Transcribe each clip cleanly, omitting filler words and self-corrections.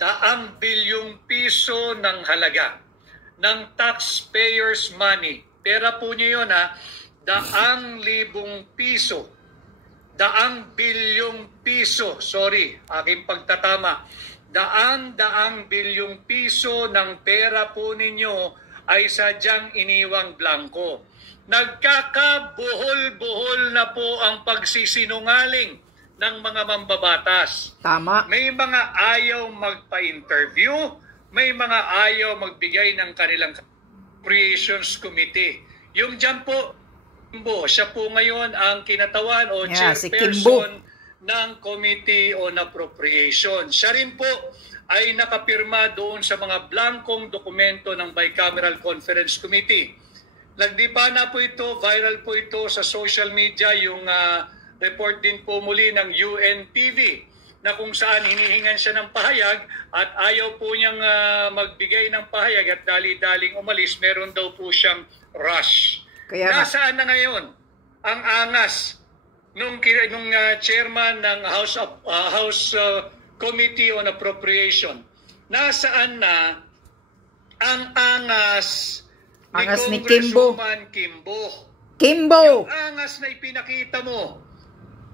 daang bilyong piso ng halaga ng taxpayers money. Pera po nyo yun ha, daang bilyong piso, sorry, aking pagtatama, daang bilyong piso ng pera po ninyo ay sadyang iniwang blanco. Nagkakabuhol-buhol na po ang pagsisinungaling ng mga mambabatas. Tama. May mga ayaw magpa-interview, may mga ayaw magbigay ng kanilang Appropriations Committee. Yung dyan po, siya po ngayon ang kinatawan o chairperson ng Committee on Appropriation. Siya rin po ay nakapirma doon sa mga blankong dokumento ng Bicameral Conference Committee. Nagdiba na po ito, viral po ito sa social media, yung report din po muli ng UNTV na kung saan hinihingan siya ng pahayag at ayaw po niyang magbigay ng pahayag at dali-daling umalis, meron daw po siyang rush. Nasaan na ngayon ang angas nung chairman ng House Committee on Appropriation? Nasaan na ang angas ni Congresswoman Kimbo? Yung angas na ipinakita mo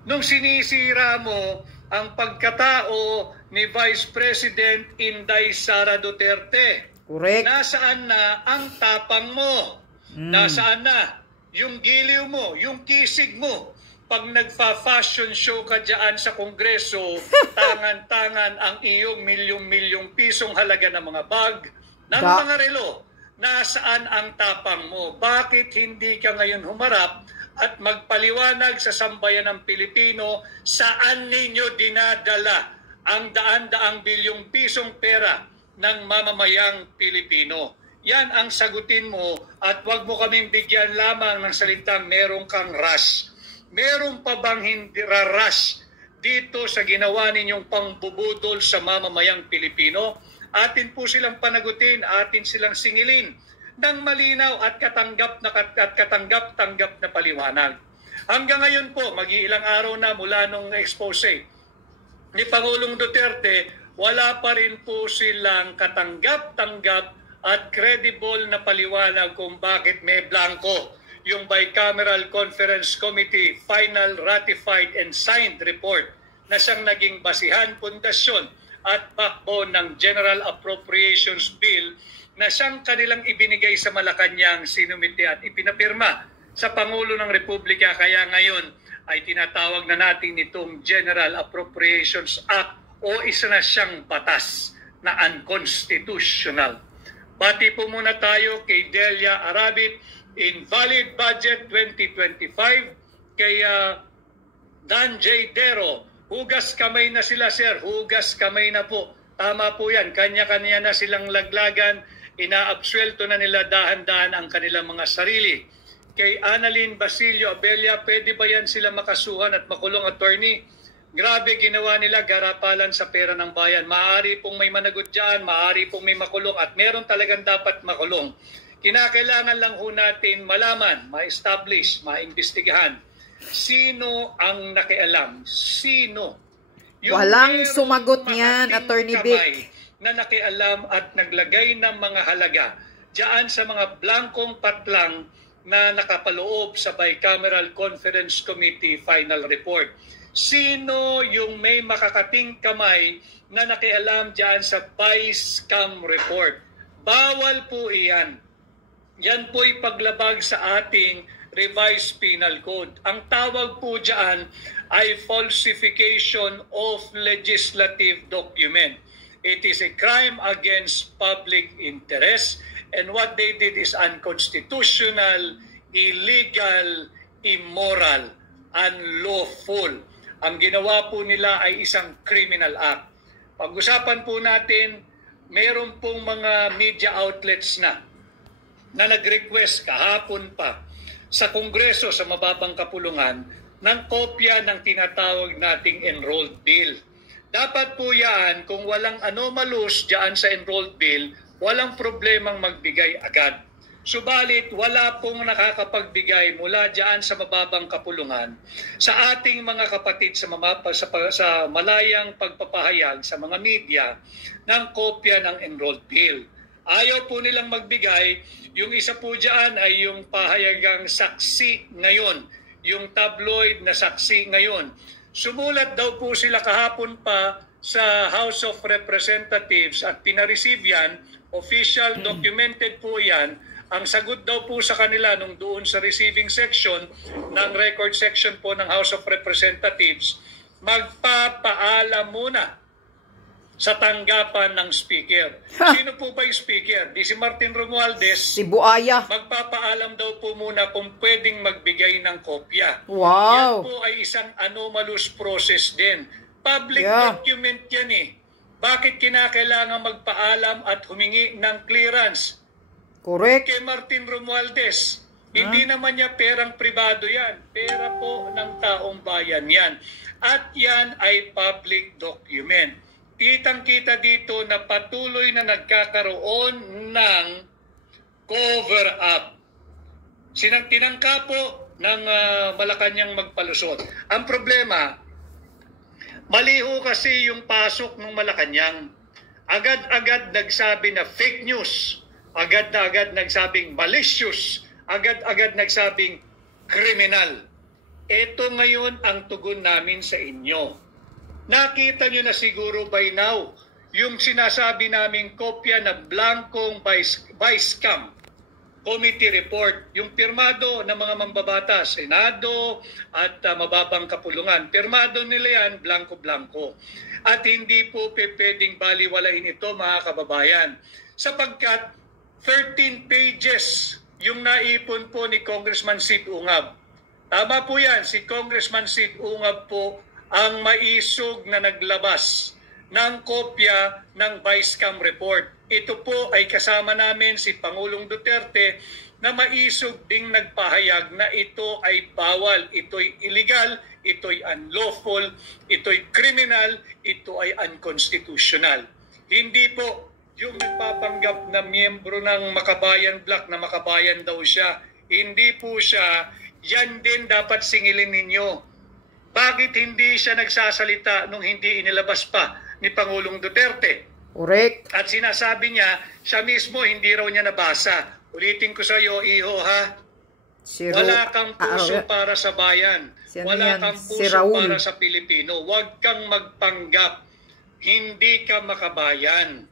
nung sinisira mo ang pagkatao ni Vice President Inday Sara Duterte. Correct. Nasaan na ang tapang mo? Nasaan na yung giliw mo, yung kisig mo? Pag nagfa-fashion show ka dyan sa Kongreso, tangan-tangan ang iyong milyong-milyong pisong halaga ng mga bag, ng mga relo. Nasaan ang tapang mo? Bakit hindi ka ngayon humarap at magpaliwanag sa sambayan ng Pilipino saan ninyo dinadala ang daan-daang bilyong pisong pera ng mamamayang Pilipino? Yan ang sagutin mo at wag mo kaming bigyan lamang ng salitang meron kang rush. Meron pa bang hindi rush dito sa ginawa ninyong pangbubudol sa mamamayang Pilipino? Atin po silang panagutin, atin silang singilin ng malinaw at katanggap-tanggap na paliwanag. Hanggang ngayon po, mag-iilang araw na mula nung expose ni Pangulong Duterte, wala pa rin po silang katanggap-tanggap at credible na paliwanag kung bakit may blanco yung Bicameral Conference Committee Final Ratified and Signed Report na siyang naging basihan, pundasyon at backbone ng General Appropriations Bill na siyang kanilang ibinigay sa Malacanang, sinumite at ipinapirma sa Pangulo ng Republika. Kaya ngayon ay tinatawag na natin itong General Appropriations Act o isa na siyang batas na unconstitutional. Bati po muna tayo kay Delia Arabit, Invalid Budget 2025, kay Dan J. Dero. Hugas kamay na sila, sir. Hugas kamay na po. Tama po yan. Kanya-kanya na silang laglagan. Inaabsuelto na nila dahan-dahan ang kanilang mga sarili. Kay Annalyn Basilio Abella, pwede ba yan sila makasuhan at makulong, attorney? Grabe ginawa nila, garapalan sa pera ng bayan. Maaari pong may managot dyan, maaari pong may makulong at meron talagang dapat makulong. Kinakailangan lang ho natin malaman, ma-establish, ma-imbestigahan. Sino ang nakialam? Sino? Walang sumagot niyan, Attorney Vic. Na nakialam at naglagay ng mga halaga diyan sa mga blankong patlang na nakapaloob sa Bicameral Conference Committee Final Report. Sino yung may makakating kamay na nakialam diyan sa Vice Cam Report? Bawal po iyan. Yan po'y paglabag sa ating Revised Penal Code. Ang tawag po diyan ay falsification of legislative document. It is a crime against public interest, and what they did is unconstitutional, illegal, immoral, unlawful. Ang ginawa po nila ay isang criminal act. Pag-usapan po natin, meron pong mga media outlets na nag-request kahapon pa sa Kongreso sa mababang kapulungan ng kopya ng tinatawag nating enrolled bill. Dapat po yan, kung walang anomalous dyan sa enrolled bill, walang problemang magbigay agad. Subalit wala pong nakakapagbigay mula diyan sa mababang kapulungan sa ating mga kapatid sa malayang pagpapahayag sa mga media ng kopya ng enrolled bill. Ayaw po nilang magbigay. Yung isa po diyan ay yung pahayagang saksi ngayon, yung tabloid na saksi ngayon. Sumulat daw po sila kahapon pa sa House of Representatives at pinareceive yan, official documented po yan. Ang sagot daw po sa kanila nung doon sa receiving section ng record section po ng House of Representatives, magpapaalam muna sa tanggapan ng speaker. Sino po ba yung speaker? Di si Martin Romualdez. Si Buaya. Magpapaalam daw po muna kung pwedeng magbigay ng kopya. Wow. Yan po ay isang anomalous process din. Public document yan eh. Bakit kinakailangan magpaalam at humingi ng clearance? Correct. Kay Martin Romualdez. Hindi naman niya perang pribado yan. Pera po ng taong bayan yan. At yan ay public document. Kitang-kita dito na patuloy na nagkakaroon ng cover-up. Tinangka po ng Malacanang magpalusot. Ang problema, mali ho kasi yung pasok ng Malacanang. Agad-agad nagsabi na fake news. Agad-agad nagsabing malicious. Agad-agad nagsabing kriminal. Ito ngayon ang tugon namin sa inyo. Nakita nyo na siguro by now yung sinasabi naming kopya na blankong vice camp committee report, yung pirmado ng mga mambabata, Senado at mababang kapulungan. Pirmado nila yan, blanco-blanco. At hindi po pwedeng baliwalain ito, mga kababayan. Sapagkat 13 pages yung naipon po ni Congressman Sid Ungab. Tama po yan, si Congressman Sid Ungab po ang maisog na naglabas ng kopya ng Vice Cam report. Ito po ay kasama namin si Pangulong Duterte na maisog ding nagpahayag na ito ay bawal, ito'y illegal, ito'y unlawful, ito'y criminal, ito ay unconstitutional. Hindi po yung nagpapanggap na miyembro ng Makabayan Bloc na makabayan daw siya. Hindi po siya. Yan din dapat singilin ninyo. Bakit hindi siya nagsasalita nung hindi inilabas pa ni Pangulong Duterte? Correct. At sinasabi niya, siya mismo hindi raw niya nabasa. Ulitin ko sa iyo, Iho ha. Wala kang puso para sa bayan. Wala kang puso para sa Pilipino. Huwag kang magpanggap. Hindi ka makabayan.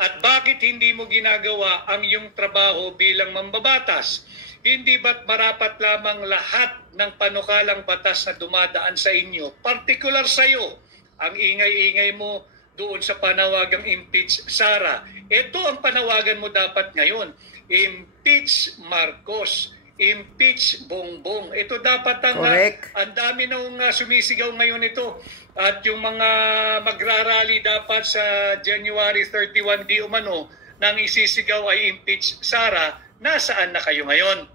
At bakit hindi mo ginagawa ang iyong trabaho bilang mambabatas? Hindi ba't marapat lamang lahat ng panukalang batas na dumadaan sa inyo, partikular sa iyo, ang ingay-ingay mo doon sa panawagang impeach Sara? Ito ang panawagan mo dapat ngayon. Impeach Marcos. Impeach Bongbong. Ito dapat ang dami nang sumisigaw ngayon ito. At yung mga magrarally dapat sa January 31 di umano nang isisigaw ay impeach Sara, nasaan na kayo ngayon?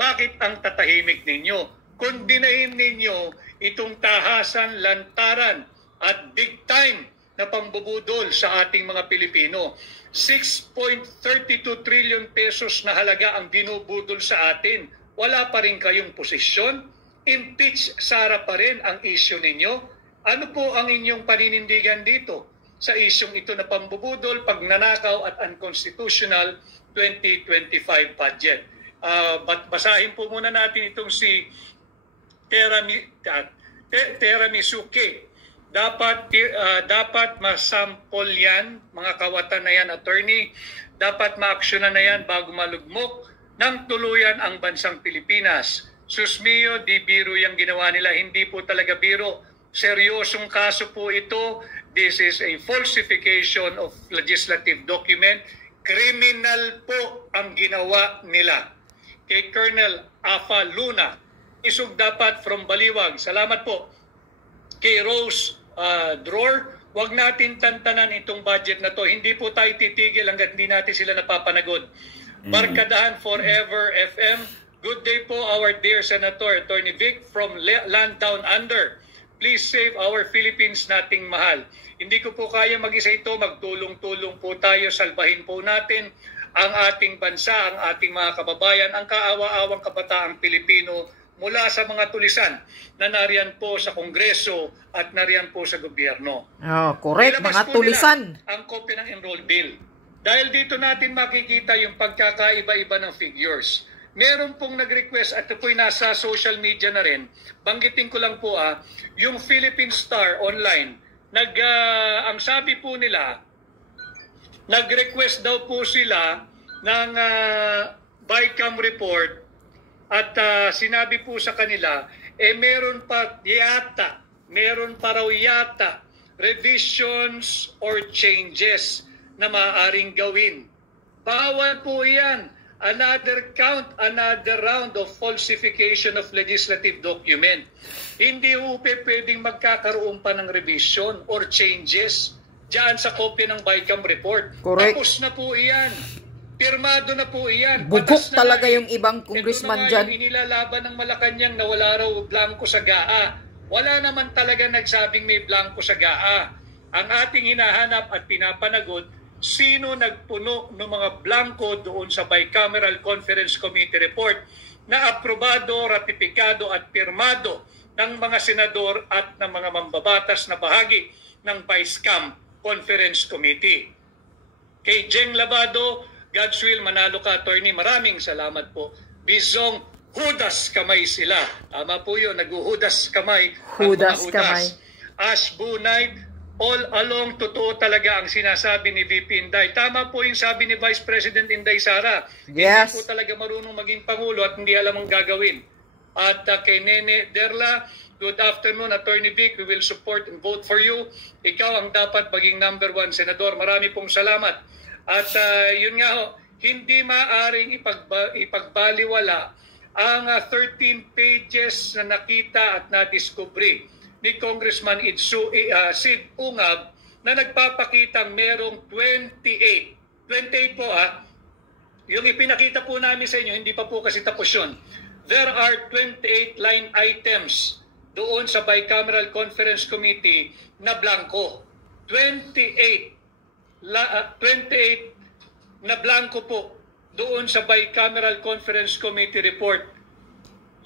Bakit ang tatahimik ninyo? Kundinahin ninyo itong tahasan, lantaran at big time na pambubudol sa ating mga Pilipino. 6.32 trillion pesos na halaga ang binubudol sa atin. Wala pa rin kayong posisyon. Impeach Sara pa rin ang issue ninyo. Ano po ang inyong paninindigan dito sa isyong ito na pambubudol, pagnanakaw at unconstitutional 2025 budget? Basahin po muna natin itong si Tera Misuke. Dapat masample yan, mga kawatan na yan, attorney. Dapat maaksyonan na yan bago malugmok ng tuluyan ang bansang Pilipinas. Susmiyo, di biro yung ginawa nila. Hindi po talaga biro. Seryosong kaso po ito. This is a falsification of legislative document. Criminal po ang ginawa nila. Kay Colonel Afa Luna, isog dapat from Baliwag. Salamat po. Kay Rose Dror, wag natin tantanan itong budget na to. Hindi po tayo titigil hanggat hindi natin sila napapanagot. Barkadahan Forever FM. Good day po, our dear Senator Attorney Vic from Land Down Under. Please save our Philippines nating mahal. Hindi ko po kaya mag-isa ito. Magtulong-tulong po tayo. Salbahin po natin ang ating bansa, ang ating mga kababayan, ang kaawa-awang kabataang Pilipino mula sa mga tulisan na nariyan po sa Kongreso at nariyan po sa gobyerno. Correct, Ilabas mga po tulisan. nila ang kopya ng enrolled bill. Dahil dito natin makikita yung pagkakaiba-iba ng figures. Meron pong nag-request at ito po'y nasa social media na rin. Banggitin ko lang po yung Philippine Star online. Ang sabi po nila, nag-request daw po sila ng BICAM report at sinabi po sa kanila, meron pa raw yata revisions or changes na maaaring gawin. Bawal po yan. Another count, another round of falsification of legislative document. Hindi po pwedeng magkakaroon pa ng revision or changes diyan sa kopya ng BICAM report. Correct. Tapos na po iyan. Pirmado na po iyan. Bugok talaga yung ibang congressman dyan. Ito na yung inilalaban ng Malacanang na wala raw blanco sa GAA. Wala naman talaga nagsabing may blanco sa GAA. Ang ating hinahanap at pinapanagot, sino nagpuno ng mga blanco doon sa Bicameral Conference Committee report na aprobado, ratipikado at pirmado ng mga senador at ng mga mambabatas na bahagi ng Vice-Cam Conference Committee. Kay Jeng Labado, God's will, manalo ka, attorney. Maraming salamat po. Bizong, hudas kamay sila. Tama po yun, naghuhudas kamay. Hudas kamay. Ash Bunay, all along, totoo talaga ang sinasabi ni VP Inday. Tama po yung sabi ni Vice President Inday Sara. Yes. Hindi po talaga marunong maging Pangulo at hindi alam ang gagawin. At kay Nene Derla, good afternoon, Attorney Vic. We will support and vote for you. Ikaw ang dapat maging number 1 senador. Marami pong salamat. At yun nga ho, hindi maaring ipagbaliwala ang 13 pages na nakita at nadiskubre ni Congressman Sid Ungab na nagpapakitang merong 28 po yung ipinakita po namin sa inyo, hindi pa po kasi tapos yun. There are 28 line items doon sa Bicameral Conference Committee na blanco. 28 na blanco po doon sa Bicameral Conference Committee report.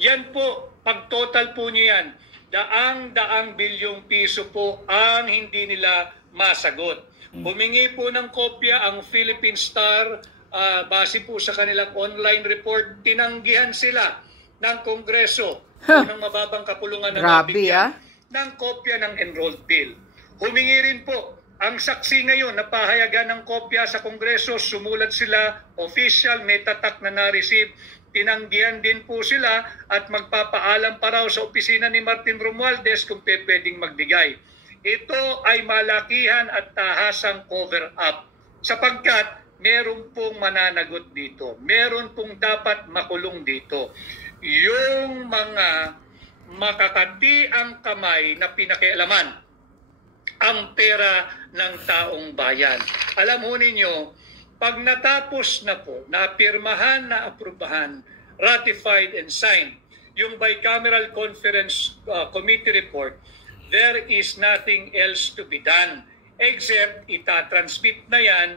Yan po, pag total po niyo yan, daang bilyong piso po ang hindi nila masagot. Humingi po ng kopya ang Philippine Star, base po sa kanilang online report, tinanggihan sila ng Kongreso ng mababang kapulungan na nabigyan ng kopya ng enrolled bill. Humingi rin po ang saksi ngayon na pahayagan ng kopya sa Kongreso, sumulat sila, official, may tatak na na-receive. Tinanggihan din po sila at magpapaalam pa raw sa opisina ni Martin Romualdez kung pwedeng magbigay. Ito ay malakihan at tahasang cover-up sapagkat meron pong mananagot dito. Meron pong dapat makulong dito. Yung mga makakati ang kamay na pinakialaman ang pera ng taong bayan. Alam ho ninyo, pag natapos na po, napirmahan, naaprubahan, ratified and signed, yung Bicameral Conference Committee report, there is nothing else to be done except itatransmit na yan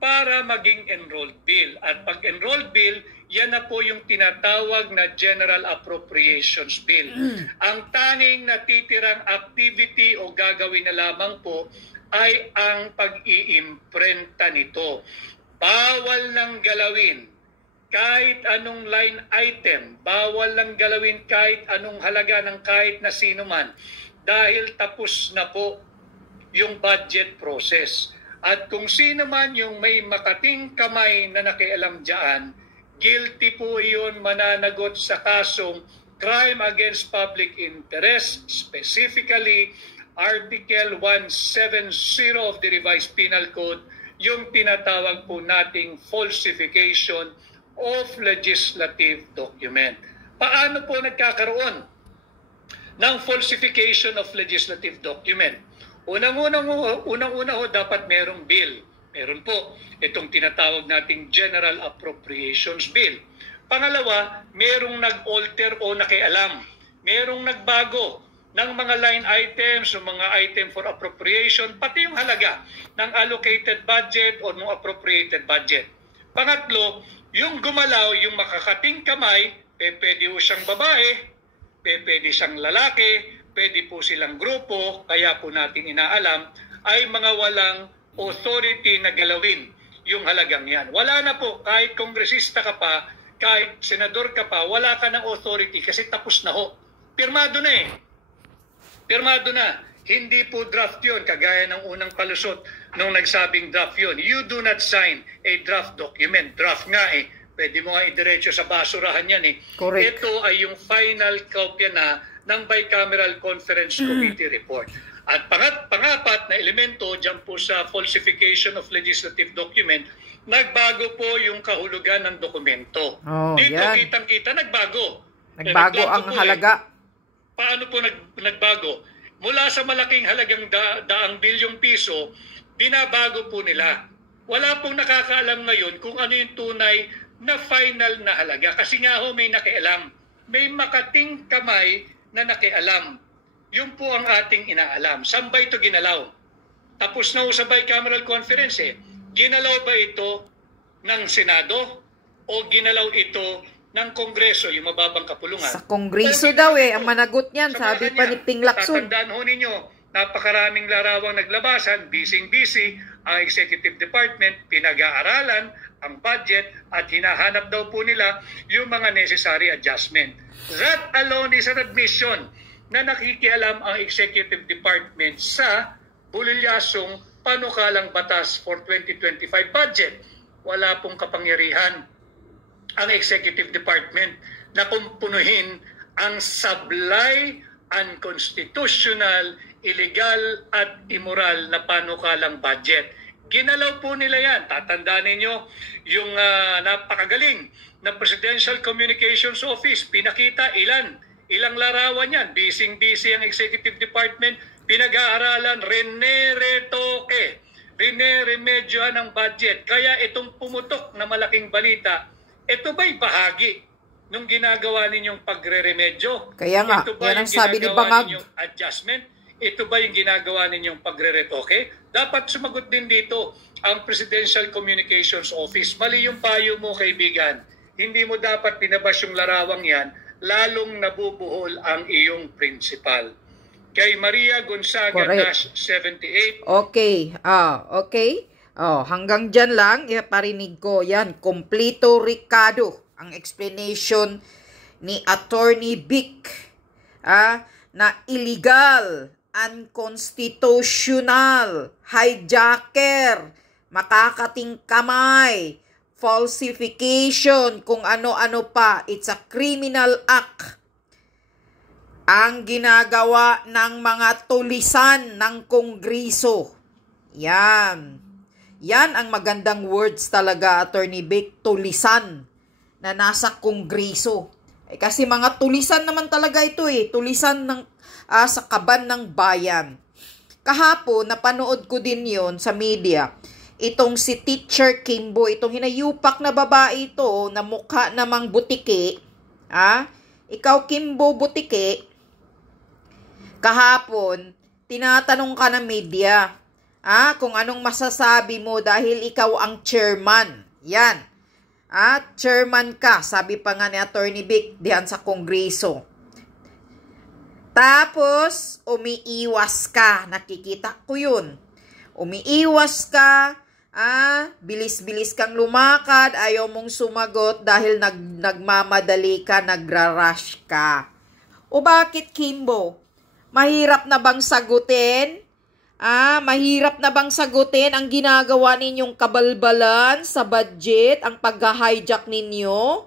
para maging enrolled bill. At pag enrolled bill, yan na po yung tinatawag na General Appropriations Bill. Ang tanging natitirang activity o gagawin na lamang po ay ang pag-iimprenta nito. Bawal nang galawin kahit anong line item, bawal lang galawin kahit anong halaga ng kahit na sino man dahil tapos na po yung budget process. At kung sino man yung may makating kamay na nakialam dyan, guilty po iyon, mananagot sa kasong crime against public interest, specifically Article 170 of the Revised Penal Code, yung tinatawag po nating falsification of legislative document. Paano po nagkakaroon ng falsification of legislative document? Unang-una ho, dapat merong bill. Meron po itong tinatawag nating General Appropriations Bill. Pangalawa, merong nag-alter o nakialam. Merong nagbago ng mga line items o mga item for appropriation, pati yung halaga ng allocated budget o ng appropriated budget. Pangatlo, yung gumalaw, yung makakating kamay, pwede po siyang babae, pwede siyang lalaki, pwede po silang grupo, kaya po natin inaalam, ay mga walang authority na galawin yung halagang yan. Wala na po, kahit kongresista ka pa, kahit senador ka pa, wala ka ng authority kasi tapos na ho. Pirmado na eh. Pirmado na. Hindi po draft yun, kagaya ng unang palusot nung nagsabing draft yun. You do not sign a draft document. Draft nga eh. Pwede mo nga idiretso sa basurahan yan eh. Correct. Ito ay yung final kopya na ng Bicameral Conference Committee report. At pangapat na elemento dyan po sa falsification of legislative document, nagbago po yung kahulugan ng dokumento. Dito kitang-kita, nagbago. Nagbago ang halaga. Paano po nagbago? Mula sa malaking halagang daang bilyong piso, binabago po nila. Wala pong nakakaalam ngayon kung ano yung tunay na final na halaga. Kasi nga ho, may nakialam. May makating kamay na nakialam. Yun po ang ating inaalam. Saan ba ito ginalaw? Tapos na ho sa bicameral conference eh. Ginalaw ba ito ng Senado o ginalaw ito ng Kongreso, yung mababang kapulungan? Sa Kongreso daw eh, ang managot niyan, sabi pa ni Ping Lacson. Tatandaan ho ninyo, napakaraming larawang naglabasan, busy ang Executive Department, pinag-aaralan ang budget at hinahanap daw po nila yung mga necessary adjustment. That alone is an admission na nakikialam ang Executive Department sa bulilyasong panukalang batas for 2025 budget. Wala pong kapangyarihan ang Executive Department na kumpunuhin ang sablay, unconstitutional, illegal at immoral na panukalang budget. Ginalaw po nila yan. Tatandaan ninyo yung napakagaling na Presidential Communications Office. Pinakita ilang larawan yan. Busy ang Executive Department. Pinag-aaralan, remedyohan ang budget. Kaya itong pumutok na malaking balita, ito ba'y bahagi nung ginagawa ninyong pagre-remedyo? Kaya nga, ito ba yan ang yung sabi ni ginagawa Bangag. ninyong adjustment? Ito ba yung ginagawa ninyong pagre-retoke? Dapat sumagot din dito ang Presidential Communications Office. Mali yung payo mo, kaibigan. Hindi mo dapat pinabas yung larawang yan, lalong nabubuhol ang iyong principal. Kay Maria Gonzaga Dash 78. Okay. Okay. Hanggang dyan lang, iparinig ko. Yan, kompleto Ricardo, ang explanation ni Attorney Vic na illegal, unconstitutional, hijacker, makakating kamay, falsification, kung ano-ano pa. It's a criminal act. Ang ginagawa ng mga tulisan ng Kongreso. Yan. Yan ang magandang words talaga, Attorney Vic, tulisan na nasa Kongreso. Kasi mga tulisan naman talaga ito eh, tulisan ng, sa kaban ng bayan. Kahapon, napanood ko din yon sa media. Itong si Teacher Kimbo, itong hinayupak na babae ito, na mukha namang butike. Ikaw, Kimbo Butike, kahapon, tinatanong ka ng media, kung anong masasabi mo dahil ikaw ang chairman. Yan. Chairman ka, sabi pa nga ni Attorney Vic diyan sa Kongreso. Tapos, umiiwas ka. Nakikita ko yun. Umiiwas ka, bilis-bilis kang lumakad, ayaw mong sumagot dahil nagmamadali ka, nagra-rush ka. O bakit, Kimbo? Mahirap na bang sagutin? Mahirap na bang sagutin ang ginagawa ninyong kabalbalan sa budget, ang pag-hijack ninyo?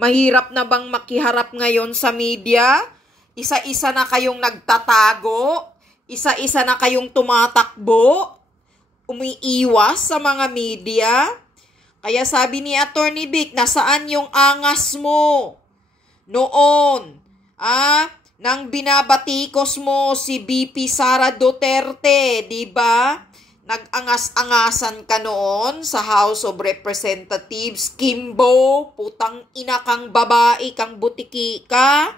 Mahirap na bang makiharap ngayon sa media? Isa-isa na kayong nagtatago? Isa-isa na kayong tumatakbo? Umiiwas sa mga media? Kaya sabi ni Attorney Vic, nasaan yung angas mo? Noon, nang binabatikos mo si BP Sara Duterte, di ba? Nag-angas-angasan ka noon sa House of Representatives. Kimbo, putang ina kang babae, kang butiki ka.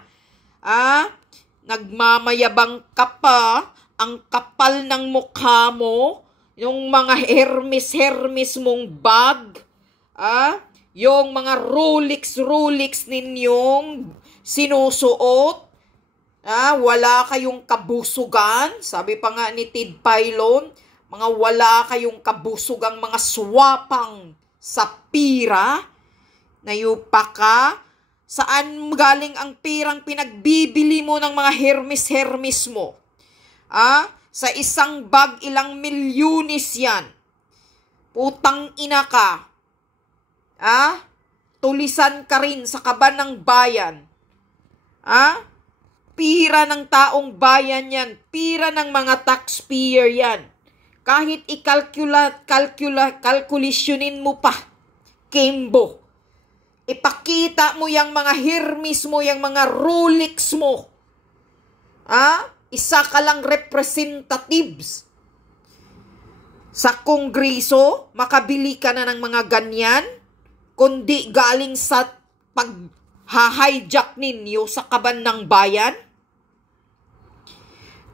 Nagmamayabang ka pa, ang kapal ng mukha mo, yung mga Hermes mong bag. yung mga Rolex ninyong sinusuot, wala kayong kabusugan, sabi pa nga ni Ted Filon, mga wala kayong kabusugang mga swapang sa pira, nayupa ka, saan galing ang pirang pinagbibili mo ng mga Hermes mo? Sa isang bag, ilang milyones yan. Putang ina ka. Tulisan ka rin sa kaban ng bayan. Pira ng taong bayan yan. Pira ng mga taxpayer yan. Kahit kalkulasyonin mo pa, Kimbo, ipakita mo yung mga Hermes mo, yung mga Rolex mo. Isa ka lang representatives sa Kongreso, makabili ka na ng mga ganyan, kundi galing sa pag-hijack ninyo sa kaban ng bayan.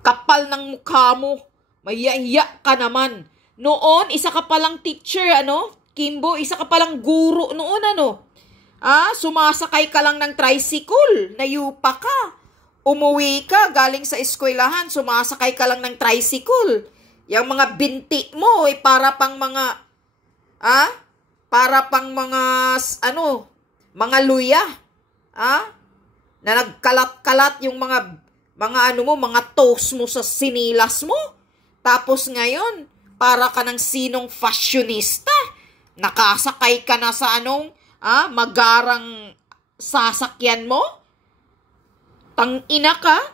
Kapal ng mukha mo, mayahiya ka naman. Noon, isa ka palang teacher, Kimbo, isa ka palang guro noon, sumasakay ka lang ng tricycle, nayupa ka. Umuwi ka, galing sa eskwelahan, sumasakay ka lang ng tricycle. Yung mga binti mo, para pang mga, mga luya, na nagkalat-kalat yung mga toes mo sa sinilas mo. Tapos ngayon, para ka ng sinong fashionista, nakasakay ka na sa magarang sasakyan mo? Tangina ka?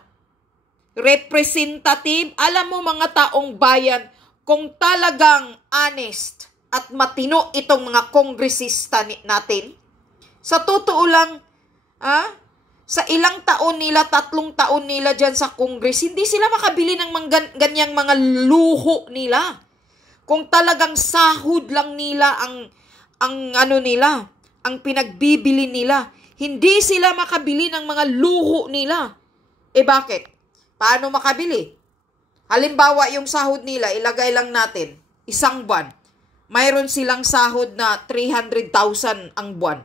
Representative? Alam mo mga taong bayan, kung talagang honest at matino itong mga kongresista natin, sa totoo lang, sa ilang taon nila, 3 taon nila dyan sa Kongres, hindi sila makabili ng ganyang mga luho nila. Kung talagang sahod lang nila ang pinagbibili nila, hindi sila makabili ng mga luho nila. Bakit? Paano makabili? Halimbawa, yung sahod nila, ilagay lang natin, isang buwan. Mayroon silang sahod na 300,000 ang buwan.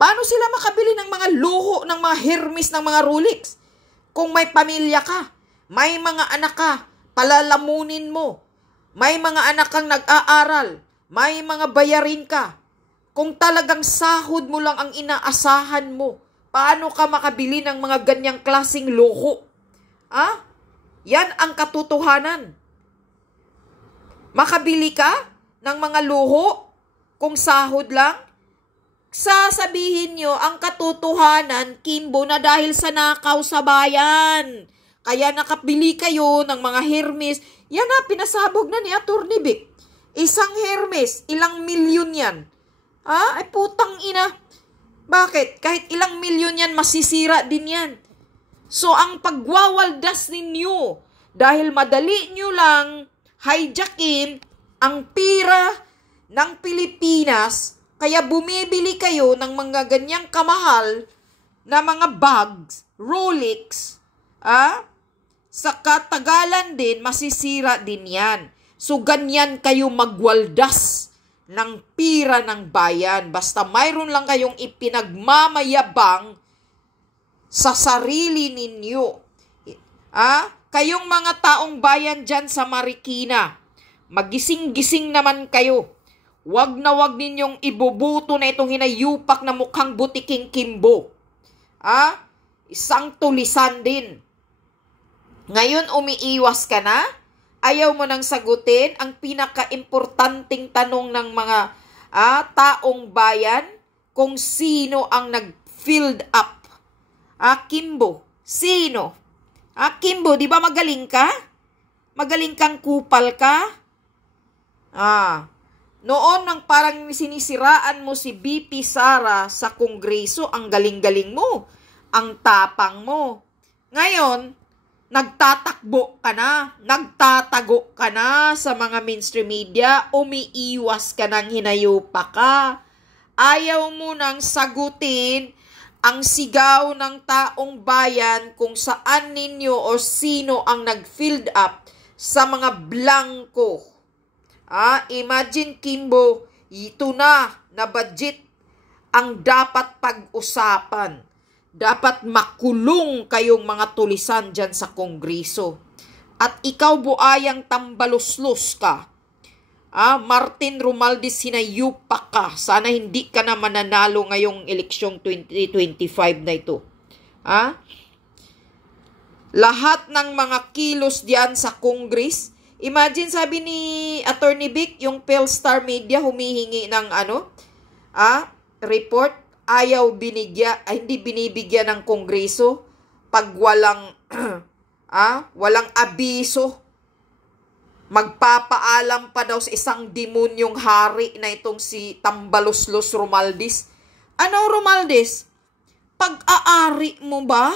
Paano sila makabili ng mga luho, ng mga Hermes, ng mga Rolex? Kung may pamilya ka, may mga anak ka, palalamunin mo, may mga anak kang nag-aaral, may mga bayarin ka. Kung talagang sahod mo lang ang inaasahan mo, paano ka makabili ng mga ganyang klaseng luho? Yan ang katotohanan. Makabili ka ng mga luho kung sahod lang? Sasabihin nyo ang katotohanan, Kimbo, na dahil sa nakaw sa bayan. Kaya nakabili kayo ng mga Hermes. Yan na, pinasabog na ni Atty. Vic. Isang Hermes, ilang milyon yan. Ay putang ina. Bakit? Kahit ilang milyon yan, masisira din yan. So, ang pagwawaldas ninyo, dahil madali nyo lang hijackin ang pira ng Pilipinas, kaya bumibili kayo ng mga ganyang kamahal na mga bags, Rolex, sa katagalan din, masisira din yan. So, ganyan kayo magwaldas ng pira ng bayan. Basta mayroon lang kayong ipinagmamayabang sa sarili ninyo. Kayong mga taong bayan dyan sa Marikina, magising-gising naman kayo. Wag na wag ninyong ibubuto na itong hinayupak na mukhang butiking Kimbo. Isang tulisan din. Ngayon umiiwas ka na? Ayaw mo nang sagutin ang pinaka-importanting tanong ng mga taong bayan kung sino ang nag-filled up. Kimbo, sino? Kimbo, di ba magaling ka? Magaling kang kupal ka? Noon nang parang sinisiraan mo si BP Sara sa Kongreso, ang galing-galing mo, ang tapang mo. Ngayon, nagtatakbo ka na, nagtatago ka na sa mga mainstream media, umiiwas ka ng hinayupa ka. Ayaw mo nang sagutin ang sigaw ng taong bayan kung saan ninyo o sino ang nag-filled up sa mga blanco. Imagine, Kimbo, Ito na budget ang dapat pag-usapan. Dapat makulong kayong mga tulisan dyan sa Kongreso. At ikaw buayang tambaluslos ka. Martin Romualdez, sinayupak ka. Sana hindi ka na mananalo ngayong eleksyong 2025 na ito. Lahat ng mga kilos diyan sa Congress. Imagine, sabi ni Attorney Vic, yung Philstar Media humihingi ng report, hindi binibigyan ng Kongreso pag walang walang abiso. Magpapaalam pa daw sa isang demonyong hari na itong si Tambaloslos Romualdez. Ano, Romualdez? Pag-aari mo ba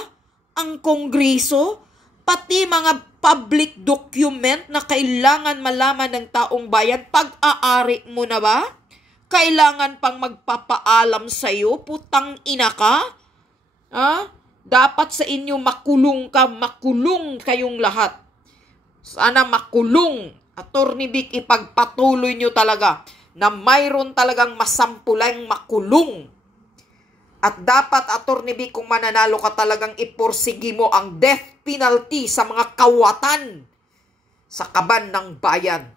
ang Kongreso? Pati mga public document na kailangan malaman ng taong bayan, pag-aari mo na ba? Kailangan pang magpapaalam sa'yo? Putang ina ka? Dapat sa inyo makulong kayong lahat. Sana makulong. Attorney Vic, ipagpatuloy nyo talaga na mayroon talagang masampulang makulong. At dapat, Attorney Vic, kung mananalo ka talagang iporsigi mo ang death penalty sa mga kawatan sa kaban ng bayan.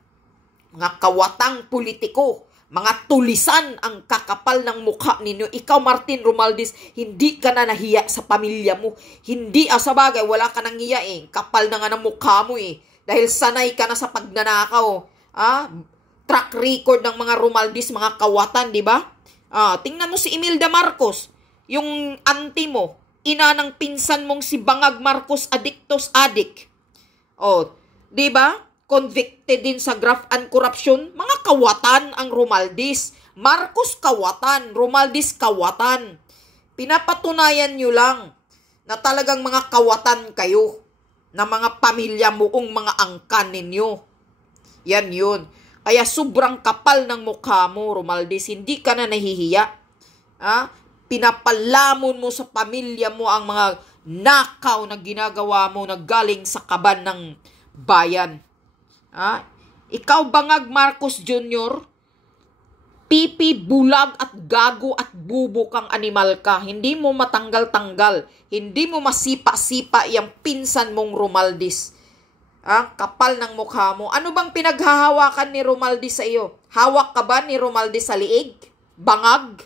Mga kawatang politiko, mga tulisan ang kakapal ng mukha ninyo. Ikaw, Martin Romualdez, hindi ka na nahiya sa pamilya mo. Hindi, sa bagay, wala ka nang hiya Kapal na nga ng mukha mo Dahil sanay ka na sa pagnanakaw. Track record ng mga Romualdez, mga kawatan, di ba? Tingnan mo si Imelda Marcos, yung auntie mo, ina ng pinsan mong si Bangag Marcos Adictos Adik. Di ba? Convicted din sa graft and corruption. Mga kawatan ang Romualdez. Marcos kawatan, Romualdez kawatan. Pinapatunayan nyo lang na talagang mga kawatan kayo, na mga pamilya moong mga angkan ninyo. Yan yun. Kaya sobrang kapal ng mukha mo, Romualdez. Hindi ka na nahihiya. Pinapalamon mo sa pamilya mo ang mga nakaw na ginagawa mo na galing sa kaban ng bayan. Ikaw, Bangag Marcos Jr., pipi, bulag at gago at bubo kang animal ka. Hindi mo matanggal-tanggal. Hindi mo masipa-sipa yung pinsan mong Romualdez. Kapal ng mukha mo. Ano bang pinaghahawakan ni Romualdez sa iyo? Hawak ka ba ni Romualdez sa liig? Bangag?